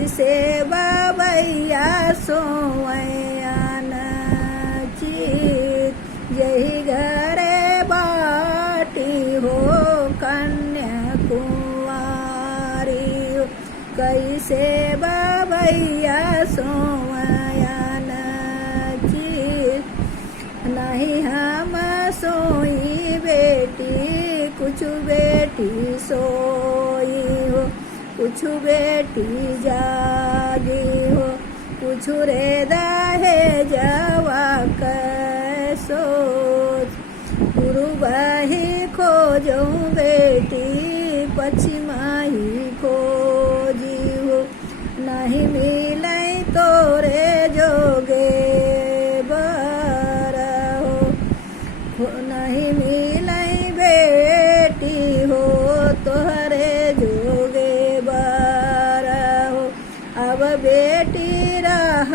कैसे बाबैया सोवैयान चित यही घरे बाटी हो कन्या कुंवारी कैसे बाबैया सोवैयान चित नहीं हम सोई बेटी कुछ बेटी सोई हो कुछ बेटी जागी हो कुछ रे दाहे जवा कैसो पूर्वही खोजो बेटी पश्चिमाही खोजी हो नहीं मिलै तोरे जोगे नहीं मिलै बेटी हो तोहरे जोगे बार हो अब बेटी रह